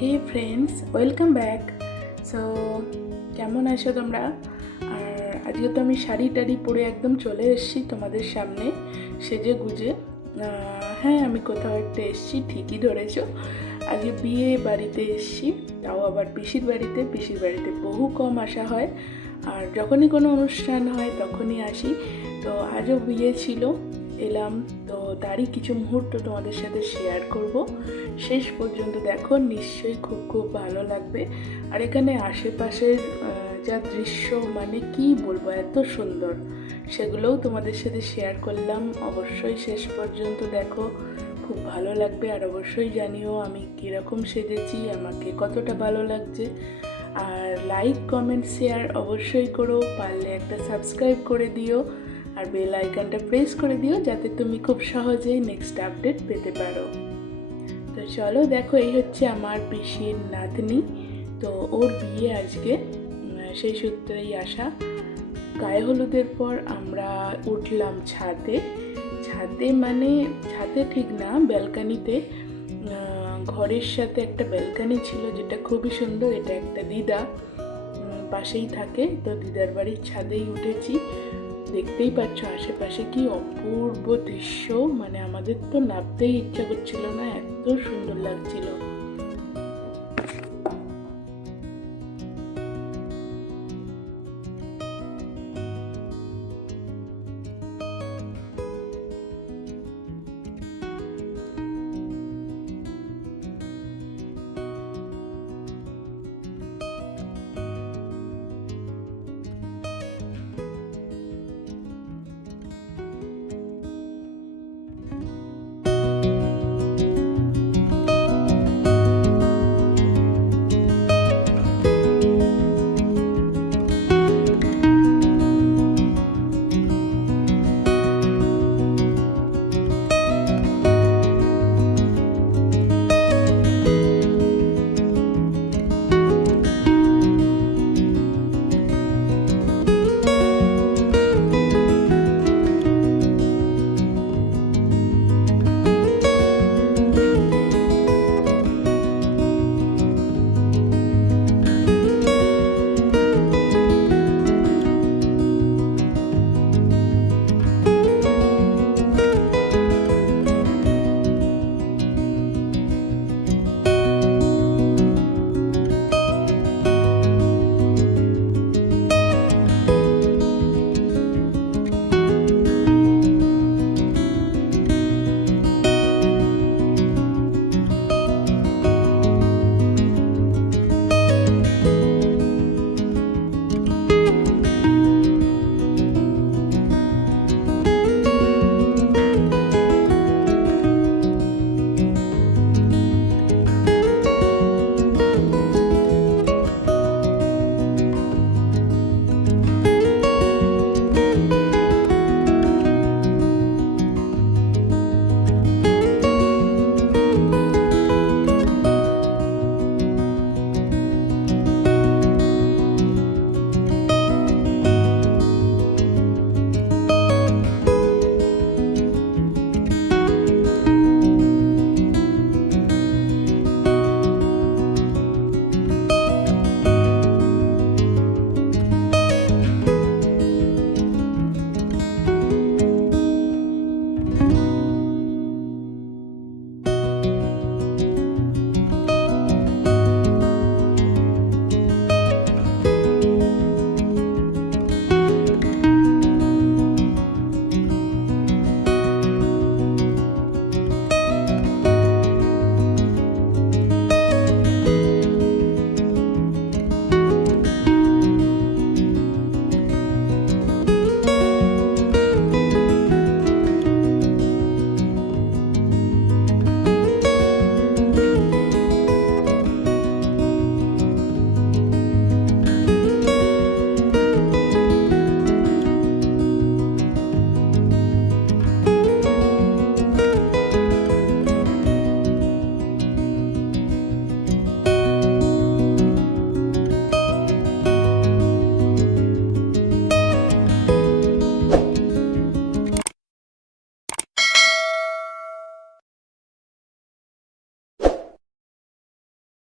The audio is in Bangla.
হে ফ্রেন্ডস, ওয়েলকাম ব্যাক। সো কেমন আছো তোমরা? আর আজকে তো আমি শাড়ি টাড়ি পরে একদম চলে এসেছি তোমাদের সামনে সেজে গুজে। হ্যাঁ, আমি কোথাও একটা এসেছি, ঠিকই ধরেছো। আজকে বিয়ে বাড়িতে এসেছি, তাও আবার পিসির বাড়িতে। পিসির বাড়িতে বহু কম আসা হয়, আর যখনই কোনো অনুষ্ঠান হয় তখনই আসি। তো আজও বিয়ে ছিল, এলাম। তো তারই কিছু মুহূর্ত তোমাদের সাথে শেয়ার করব। শেষ পর্যন্ত দেখো, নিশ্চয়ই খুব খুব ভালো লাগবে। আর এখানে আশেপাশের যা দৃশ্য, মানে কি বলবো, এত সুন্দর, সেগুলোও তোমাদের সাথে শেয়ার করলাম। অবশ্যই শেষ পর্যন্ত দেখো, খুব ভালো লাগবে। আর অবশ্যই জানিও আমি কীরকম সেজেছি, আমাকে কতটা ভালো লাগছে। আর লাইক, কমেন্ট, শেয়ার অবশ্যই করো। পারলে একটা সাবস্ক্রাইব করে দিও, আর বেল আইকনটা প্রেস করে দিও, যাতে তুমি খুব সহজেই নেক্সট আপডেট পেতে পারো। তো চলো দেখো, এই হচ্ছে আমার পিসির নাতনি। তো ওর বিয়ে আজকে, সেই সূত্রেই আসা। গায়ে হলুদের পর আমরা উঠলাম ছাদে। ছাদে মানে ছাদে ঠিক না, ব্যালকানিতে। ঘরের সাথে একটা ব্যালকানি ছিল, যেটা খুবই সুন্দর। এটা একটা দিদা পাশেই থাকে, তো দিদার বাড়ির ছাদেই উঠেছি। দেখতেই পাচ্ছ আশেপাশে কি অপূর্ব দৃশ্য, মানে আমাদের তো নামতেই ইচ্ছা করছিল না, এত সুন্দর লাগছিল।